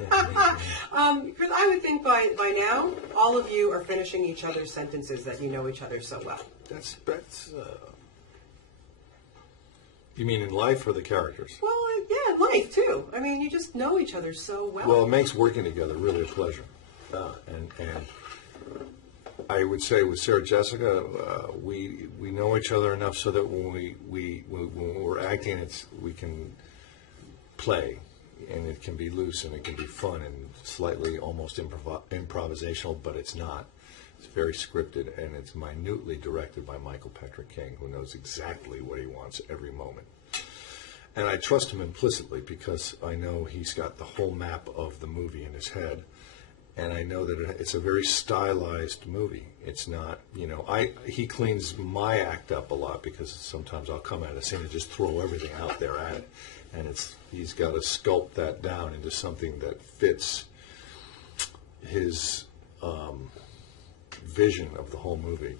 Because I would think by now, all of you are finishing each other's sentences that you know each other so well. That's you mean in life or the characters? Well, yeah, in life too. I mean, you just know each other so well. Well, it makes working together really a pleasure. And I would say with Sarah Jessica, we know each other enough so that when we're acting, we can play, and it can be loose and it can be fun and slightly almost improvisational, but it's not. It's very scripted, and it's minutely directed by Michael Patrick King, who knows exactly what he wants every moment. And I trust him implicitly because I know he's got the whole map of the movie in his head. And I know that it's a very stylized movie. It's not, he cleans my act up a lot because sometimes I'll come at a scene and just throw everything out there at it. And he's got to sculpt that down into something that fits his vision of the whole movie,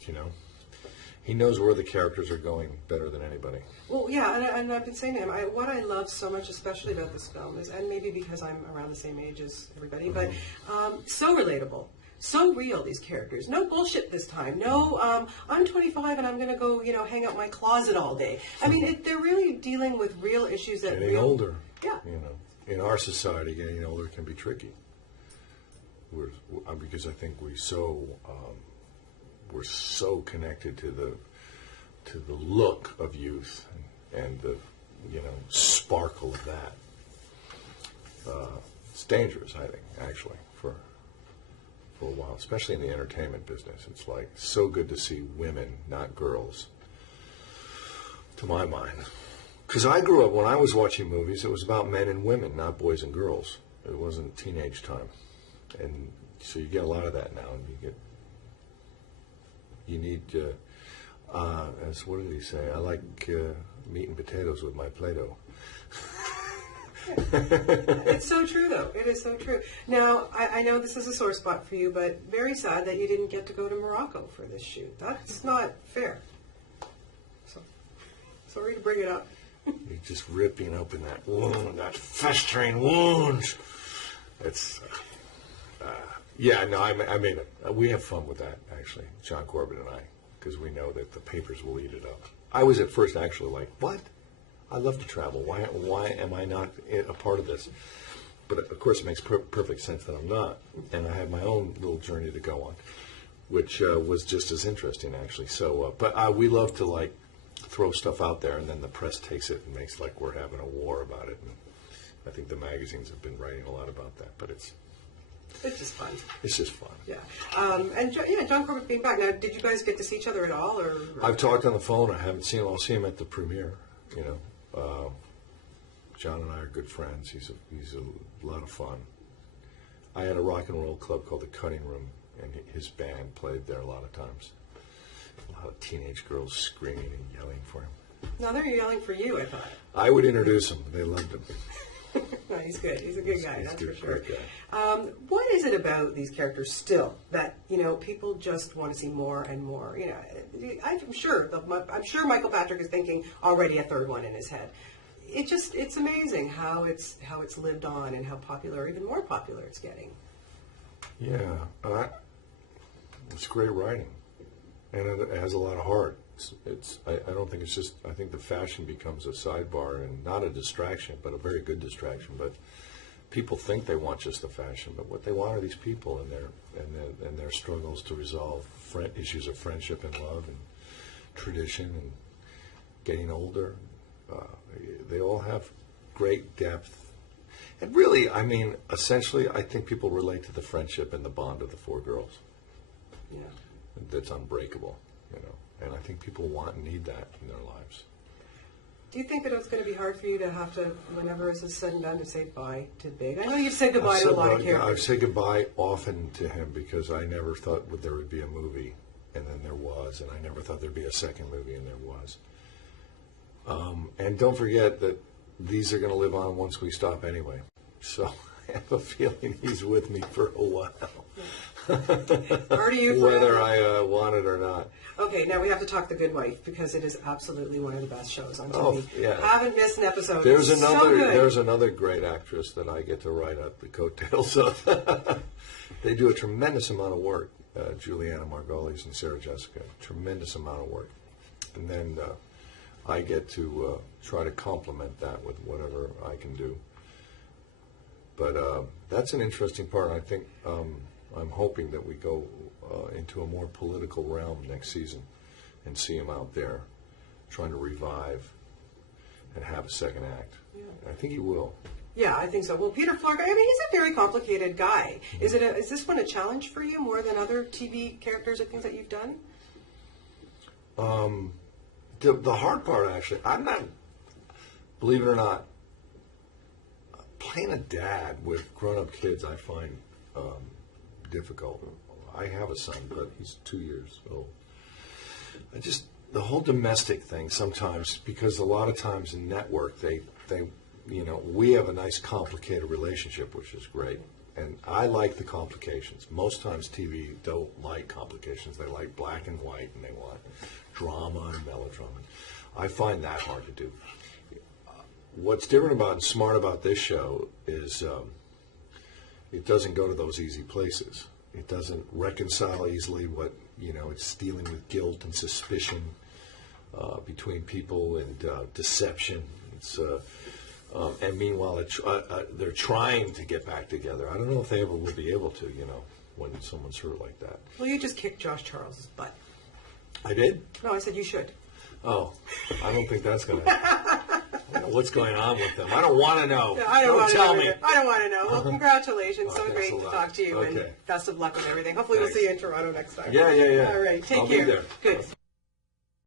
He knows where the characters are going better than anybody. Well, yeah, and I've been saying to him, what I love so much, especially about this film, is, and maybe because I'm around the same age as everybody, but so relatable, so real, these characters. No bullshit this time. No, I'm 25 and I'm going to go, hang out my closet all day. I mean, they're really dealing with real issues that getting older. Yeah. In our society, getting older can be tricky. Because I think we're so connected to the look of youth and the sparkle of that. It's dangerous, I think, actually, for a while, especially in the entertainment business. It's like so good to see women, not girls, to my mind. Because I grew up, when I was watching movies, it was about men and women, not boys and girls. It wasn't teenage time. And so you get a lot of that now, and you need, as what did he say? I like meat and potatoes with my Play-Doh. It's so true, though. It is so true. Now, I know this is a sore spot for you, but very sad that you didn't get to go to Morocco for this shoot. That's not fair. So, sorry to bring it up. You're just ripping open that wound, that festering wound. It's... I mean, we have fun with that, actually, John Corbett and I, because we know that the papers will eat it up. I was at first actually like, what? I love to travel. Why am I not a part of this? But, of course, it makes perfect sense that I'm not. And I had my own little journey to go on, which was just as interesting, actually. So, but we love to, throw stuff out there, and then the press takes it and makes like we're having a war about it. And I think the magazines have been writing a lot about that, but it's just fun. It's just fun. Yeah. John Corbett being back. Now, did you guys get to see each other at all? Or? I've talked on the phone. I haven't seen him. I'll see him at the premiere. John and I are good friends. He's a lot of fun. I had a rock and roll club called the Cutting Room, and his band played there a lot of times. A lot of teenage girls screaming and yelling for him. No, they're yelling for you, I thought. I would introduce him. They loved him. No, he's good. He's a good guy, that's for sure. Guy. What is it about these characters still that people just want to see more and more? I'm sure Michael Patrick is thinking already a third one in his head. It's amazing how it's lived on and how popular, even more popular, it's getting. Yeah, it's great writing, and it has a lot of heart. I don't think it's just. I think the fashion becomes a sidebar and not a distraction, but a very good distraction. But people think they want just the fashion, but what they want are these people and their struggles to resolve issues of friendship and love and tradition and getting older. They all have great depth, and really, I mean, essentially, I think people relate to the friendship and the bond of the four girls. Yeah, that's unbreakable, And I think people want and need that in their lives. Do you think that it's going to be hard for you to have to, whenever this is said and done, to say bye to Big? I know you've said goodbye to a lot of characters. I've said goodbye often to him because I never thought there would be a movie, and then there was, and I never thought there'd be a second movie, and there was. And don't forget that these are going to live on once we stop anyway. So I have a feeling he's with me for a while. Yeah. Or do you whether forever? I want it or not. Okay, now we have to talk The Good Wife because it is absolutely one of the best shows on TV. Oh, yeah. Haven't missed an episode. There's It's another. So good. There's another great actress that I get to write up the coattails of. They do a tremendous amount of work. Juliana Margulies and Sarah Jessica, tremendous amount of work, and then I get to try to complement that with whatever I can do. But that's an interesting part. I think I'm hoping that we go into a more political realm next season and see him out there trying to revive and have a second act. Yeah. I think he will. Yeah, I think so. Well, Peter Florek, I mean, he's a very complicated guy. Is this one a challenge for you more than other TV characters or things that you've done? The hard part, actually, I'm not, believe it or not, playing a dad with grown-up kids I find difficult. I have a son, but he's 2 years old. The whole domestic thing sometimes, because a lot of times in network, they we have a nice complicated relationship, which is great. And I like the complications. Most times TV don't like complications. They like black and white, and they want drama and melodrama. I find that hard to do. What's different about and smart about this show is it doesn't go to those easy places. It doesn't reconcile easily it's dealing with guilt and suspicion between people and deception. And meanwhile, they're trying to get back together. I don't know if they ever will be able to, when someone's hurt like that. Well, you just kicked Josh Charles's butt. I did? No, I said you should. Oh, I don't think that's going to happen. I don't know what's going on with them. I don't want to know. No, I don't want to tell know. me. I don't want to know. Well, congratulations. Oh, So thanks great a to lot. talk to you, Okay. and best of luck with everything. Hopefully we'll Thanks. see you in Toronto next time. Yeah. All right, take I'll be care. there. Good.